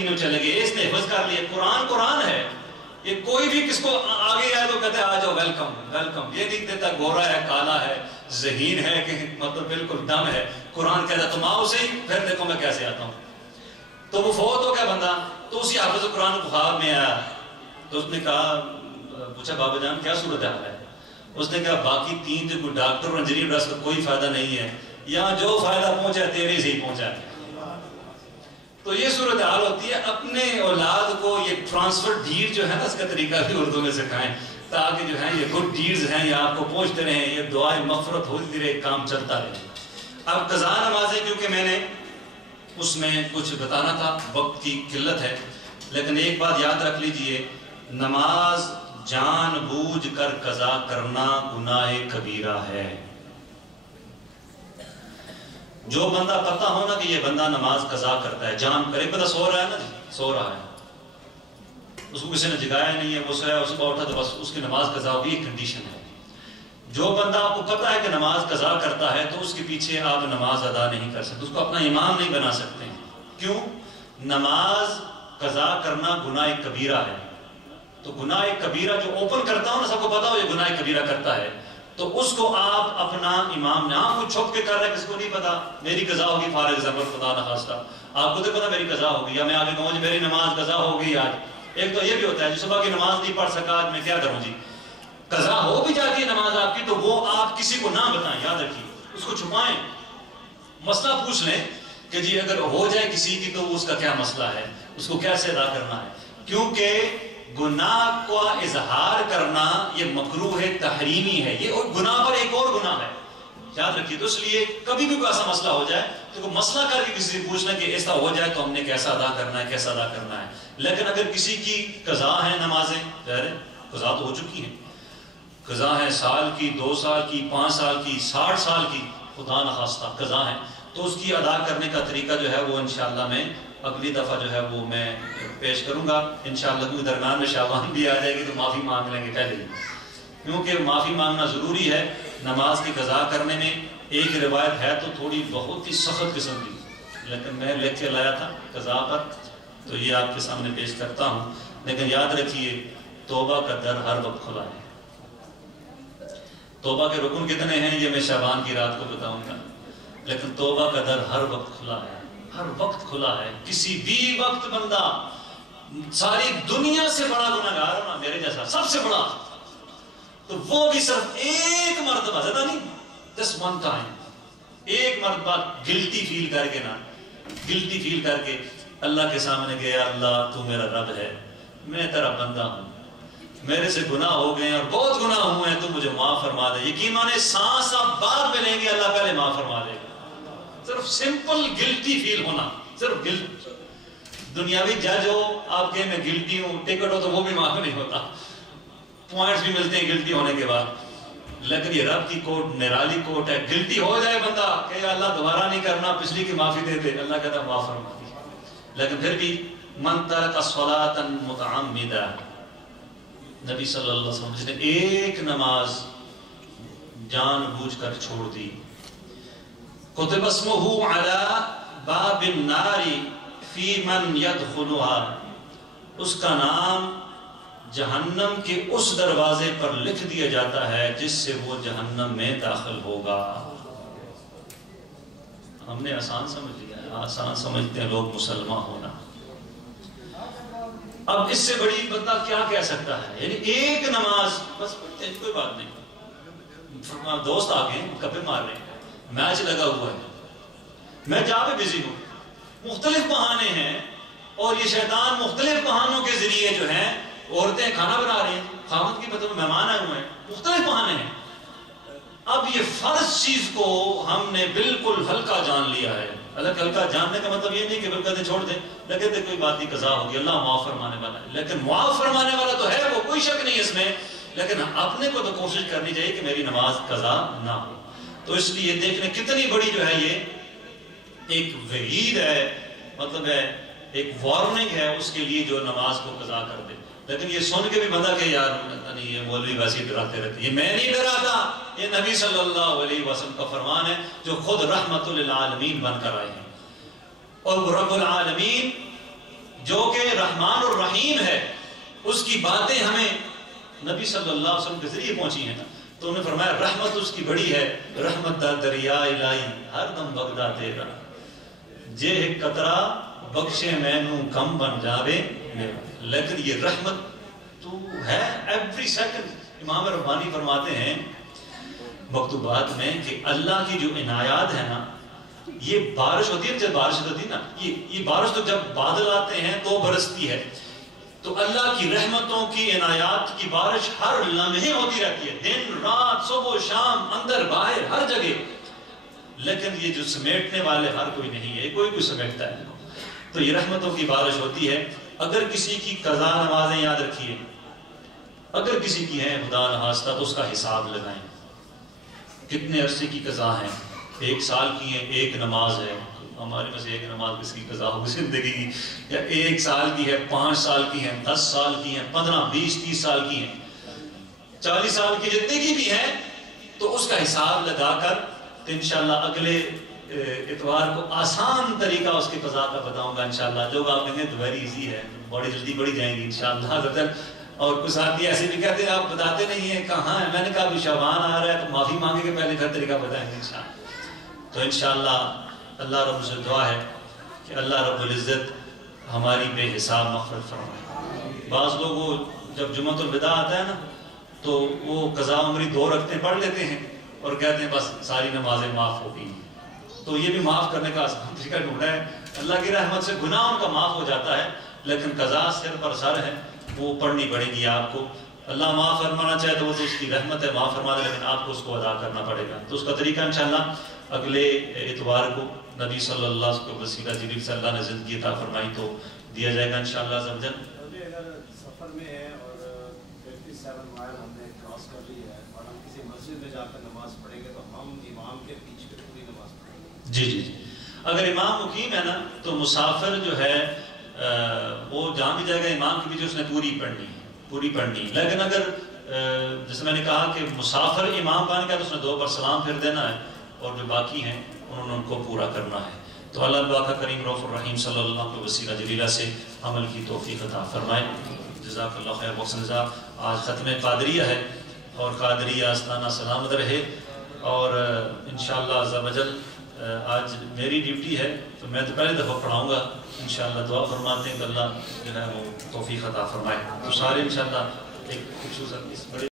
دینوں چلے گئے، اس نے حفظ کر لیا۔ قرآن قرآن ہے، یہ کوئی بھی کس کو آگے آئے تو کہتے ہیں آ جاؤ، ویلکم ویلکم، یہ نہیں دیتا گورا ہے، کالا ہے، ذہین ہے کہ مطلب بالکل دم ہے۔ قرآن کہتا تم آؤ سے ہی، پھر دیکھو میں کیسے آتا ہوں۔ تو وہ فوت ہو گیا بندہ، تو اسی حافظ قرآن بخار میں آیا، تو اس نے کہا، پوچھا بابا جان کیا صورتحال ہے؟ اس نے کہا باقی 3 جو کوئی ڈاکٹر اور انجینئر اس کا کوئی فائدہ نہیں ہے، یہاں جو فائدہ پہنچا ہے تیرے سے ہی پہنچا ہے۔ تو یہ صورتحال ہوتی ہے، اپنے اولاد کو یہ ٹرانسفر ڈیڈ جو ہے نا، اس کا طریقہ بھی اردو میں سکھائیں، تاکہ جو ہے یہ گڈ ڈیڈز ہیں، یہ آپ کو پہنچتے رہیں، یہ دعائیں مغفرت ہوتی رہے، کام چلتا رہے۔ اب قضا نمازیں کیونکہ میں نے اس میں کچھ بتانا تھا، وقت کی قلت ہے، لیکن ایک بات یاد رکھ لیجئے، نماز جان بوجھ کر قضا کرنا گناہ کبیرہ ہے۔ جو بندہ پتہ ہونا کہ یہ بندہ نماز قضا کرتا ہے، جان کرے، بندہ سو رہا ہے نا، سو رہا ہے، اس کو کسی نے جگایا نہیں ہے، وہ سویا، اس کو اٹھا تو بس اس کی نماز قضا ہوگی، یہ کنڈیشن ہے۔ جو بندہ آپ کو پتہ ہے کہ نماز قضا کرتا ہے تو اس کے پیچھے آپ نماز ادا نہیں کر سکتے، اس کو اپنا امام نہیں بنا سکتے۔ کیوں؟ نماز قضا کرنا گناہ کبیرہ ہے۔ تو گناہ کبیرہ جو اوپن کرتا ہوں نا، سب کو پتا ہو یہ گناہ کبیرہ کرتا ہے، تو اس کو آپ اپنا امام نہ، کچھ چھپ کے کر رہے ہیں، کس کو نہیں پتا میری قضا ہوگی، فار ایگزامپل خدا نخواستہ آپ کو تو پتا میری قضا ہوگی، یا میں آگے کہوں جی میری نماز قضا ہوگی آج۔ ایک تو یہ بھی ہوتا ہے جو صبح کی نماز نہیں پڑھ سکا، آج میں کیا کروں جی، قضا ہو بھی جاتی ہے نماز آپ کی، تو وہ آپ کسی کو نہ بتائیں، یاد رکھیے، اس کو چھپائیں، مسئلہ پوچھ لیں کہ جی اگر ہو جائے کسی کی تو اس کا کیا مسئلہ ہے، اس کو کیسے ادا کرنا ہے، کیونکہ گناہ کو اظہار کرنا یہ مکروہ ہے، تحریمی ہے، یہ گناہ پر ایک اور گناہ ہے، یاد رکھیے۔ تو اس لیے کبھی بھی کوئی ایسا مسئلہ ہو جائے تو کوئی مسئلہ کر کے کسی سے پوچھنا کہ ایسا ہو جائے تو ہم نے کیسا ادا کرنا ہے، کیسا ادا کرنا ہے۔ لیکن اگر کسی کی قضا ہے نمازیں، قضا تو ہو چکی ہیں، قضا ہے سال کی، 2 سال کی، 5 سال کی، 60 سال کی، خدا نخواستہ قضا ہے، تو اس کی ادا کرنے کا طریقہ جو ہے وہ انشاءاللہ میں اگلی دفعہ جو ہے وہ میں پیش کروں گا انشاءاللہ، کیونکہ درمیان میں شعبان بھی آ جائے گی تو معافی مانگ لیں گے پہلے ہی، کیونکہ معافی مانگنا ضروری ہے نماز کی قضا کرنے میں۔ ایک روایت ہے تو تھوڑی بہت ہی سخت قسم کی، لیکن میں لکھ کے لایا تھا قضا پر، تو یہ آپ کے سامنے پیش کرتا ہوں۔ لیکن یاد رکھیے توبہ کا در ہر وقت کھلا ہے۔ توبہ کے رکن کتنے ہیں یہ میں شعبان کی رات کو بتاؤں گا، لیکن توبہ کا در ہر وقت کھلا ہے، ہر وقت کھلا ہے۔ کسی بھی وقت بندہ ساری دنیا سے بڑا گناہگار ہونا، میرے جیسا سب سے بڑا، تو وہ بھی صرف ایک مرتبہ، زیادہ نہیں، just one time، ایک مرتبہ گلٹی فیل کر کے نا، گلٹی فیل کر کے اللہ کے سامنے گیا، اللہ تو میرا رب ہے، میں تیرا بندہ ہوں، میرے سے گناہ ہو گئے ہیں اور بہت گناہ ہوئے ہیں، تو مجھے معاف فرما دے۔ یقین مانے سانس آپ بعد میں لیں گے، اللہ پہلے معاف فرما دے گا۔ صرف سمپل گلٹی فیل ہونا، صرف گلٹ۔ دنیاوی جج ہو آپ کہیں میں گلٹی ہوں، ٹکٹ ہو تو وہ بھی معاف نہیں ہوتا، پوائنٹس بھی ملتے ہیں گلٹی ہونے کے بعد، لیکن یہ رب کی کوٹ نرالی کوٹ ہے، گلٹی ہو جائے بندہ کہ اللہ دوبارہ نہیں کرنا، پچھلی کی معافی دے دے، اللہ کہتا ہے معاف فرما دی۔ لیکن پھر بھی من ترک صلاۃ متعمدا، نبی صلی اللہ علیہ وسلم جس نے ایک نماز جان بوجھ کر چھوڑ دی، کتب اسمہ علی باب النار فی من یدخلها، اس کا نام جہنم کے اس دروازے پر لکھ دیا جاتا ہے جس سے وہ جہنم میں داخل ہوگا۔ ہم نے آسان سمجھ لیا ہے، آسان سمجھتے ہیں لوگ مسلمان ہونا۔ اب اس سے بڑی بندہ کیا کہہ سکتا ہے، یعنی ایک نماز بس پڑھتے ہیں، کوئی بات نہیں، دوست آگے کپے مار رہے ہیں، میچ لگا ہوا ہے، میں جہاں پہ بزی ہوں، مختلف بہانے ہیں، اور یہ شیطان مختلف بہانوں کے ذریعے جو ہیں، عورتیں کھانا بنا رہی ہیں، خاوند کی مطلب مہمان آئے ہوئے ہیں، مختلف بہانے ہیں۔ اب یہ فرض چیز کو ہم نے بالکل ہلکا جان لیا ہے۔ حالانکہ ہلکا جاننے کا مطلب یہ نہیں کہ بالکل چھوڑ دیں، لیکن کوئی بات نہیں، قضا ہوگی، اللہ معاف فرمانے والا ہے، لیکن معاف فرمانے والا تو ہے، وہ کوئی شک نہیں اس میں، لیکن اپنے کو تو کوشش کرنی چاہیے کہ میری نماز قضا نہ ہو۔ تو اس لیے دیکھنے کتنی بڑی جو ہے یہ ایک وعید ہے، مطلب ہے ایک وارننگ ہے اس کے لیے جو نماز کو قضا کر دے۔ لیکن یہ سن کے بھی بندہ کہ یار نہیں، یہ مولوی ویسے ہی ڈراتے رہتے، یہ میں نہیں ڈراتا، یہ نبی صلی اللہ علیہ وسلم کا فرمان ہے جو خود رحمت للعالمین بن کر آئے ہیں، اور وہ رب العالمین جو کہ رحمان اور رحیم ہے، اس کی باتیں ہمیں نبی صلی اللہ علیہ وسلم کے ذریعے پہنچی ہیں نا، تو انہوں نے فرمایا رحمت اس کی بڑی ہے، رحمت دا دریا الہی ہر دم بغدا تیرا، جے قطرہ بخشے مینوں کم بن جاوے میرا۔ لیکن یہ رحمت تو ہے ایوری سیکنڈ۔ امام ربانی فرماتے ہیں مکتوبات میں کہ اللہ کی جو عنایات ہے نا، یہ بارش ہوتی ہے، جب بارش ہوتی ہے نا، یہ بارش تو جب بادل آتے ہیں تو برستی ہے، تو اللہ کی رحمتوں کی عنایات کی بارش ہر لمحے ہوتی رہتی ہے، دن رات صبح شام اندر باہر ہر جگہ، لیکن یہ جو سمیٹنے والے ہر کوئی نہیں ہے، کوئی سمیٹتا ہے، تو یہ رحمتوں کی بارش ہوتی ہے۔ اگر کسی کی قضا نمازیں یاد رکھیے، اگر کسی کی ہیں خدا نخواستہ تو اس کا حساب لگائیں، کتنے عرصے کی قضا ہیں، 1 سال کی ہے، 1 نماز ہے، ہمارے میں سے 1 نماز کس کی قضا ہوگی زندگی کی، یا 1 سال کی ہے، 5 سال کی ہے، 10 سال کی ہیں، 15 20 30 سال کی ہیں، 40 سال کی جتنے کی بھی ہیں، تو اس کا حساب لگا کر انشاءاللہ اگلے اتوار کو آسان طریقہ اس کی قضا کا بتاؤں گا انشاءاللہ، جو آپ کہیں گے ویری ایزی ہے، بڑی جلدی بڑی جائیں گی انشاءاللہ۔ اور کچھ ساتھی ایسے بھی کہتے ہیں آپ بتاتے نہیں ہیں کہاں ہے، میں نے کہا ابھی شعبان آ رہا ہے تو معافی مانگے کے پہلے پھر طریقہ بتائیں گے انشاءاللہ۔ تو انشاءاللہ اللہ رب سے دعا ہے کہ اللہ رب العزت ہماری بے حساب مغفرت فرمائے۔ بعض لوگ وہ جب جمعۃ الوداع آتا ہے نا تو وہ قضا عمری 2 رکعتیں پڑھ لیتے ہیں اور کہتے ہیں بس ساری نمازیں معاف ہو گئی، تو یہ بھی معاف کرنے کا آسان طریقہ ڈھونڈا ہے۔ اللہ کی رحمت سے گناہ ان کا معاف ہو جاتا ہے، لیکن قضا سر پر سر ہے، وہ پڑھنی پڑے گی آپ کو۔ اللہ معاف فرمانا چاہے تو وہ تو اس کی رحمت ہے، معاف فرما دے، لیکن آپ کو اس کو ادا کرنا پڑے گا۔ تو اس کا طریقہ انشاءاللہ اگلے اتوار کو نبی صلی اللہ علیہ وسلم کو وسیلہ جبریل سے اللہ نے زندگی عطا فرمائی تو دیا جائے گا انشاءاللہ عز و جل۔ اگر سفر میں ہے اور 57 مائل ہم نے کراس کر لی ہے اور ہم کسی مسجد میں جا کر نماز پڑھیں گے تو ہم امام کے پیچھے پوری نماز پڑھیں گے؟ جی اگر امام مقیم ہے نا تو مسافر جو ہے وہ جہاں بھی جائے گا امام کے پیچھے اس نے پوری پڑھنی، لیکن اگر جیسے میں نے کہا کہ مسافر امام بن گیا تو اس نے 2 پر سلام پھر دینا ہے، اور جو باقی ہیں انہوں نے ان کو پورا کرنا ہے۔ تو اللہ پاک کریم رؤوف الرحیم صلی اللہ علیہ وسلم کو وسیلہ جلیلہ سے عمل کی توفیق عطا فرمائے۔ جزاک اللہ خیر محسن جزا۔ آج ختم قادریہ ہے اور قادریہ آستانہ سلامت رہے، اور انشاءاللہ عز و جل آج میری ڈیوٹی ہے تو میں تو پہلی دفعہ پڑھاؤں گا انشاءاللہ۔ دعا فرماتے ہیں کہ اللہ جو ہے وہ توفیق عطا فرمائے۔ تو سارے انشاءاللہ ایک خصوصاً اس بڑے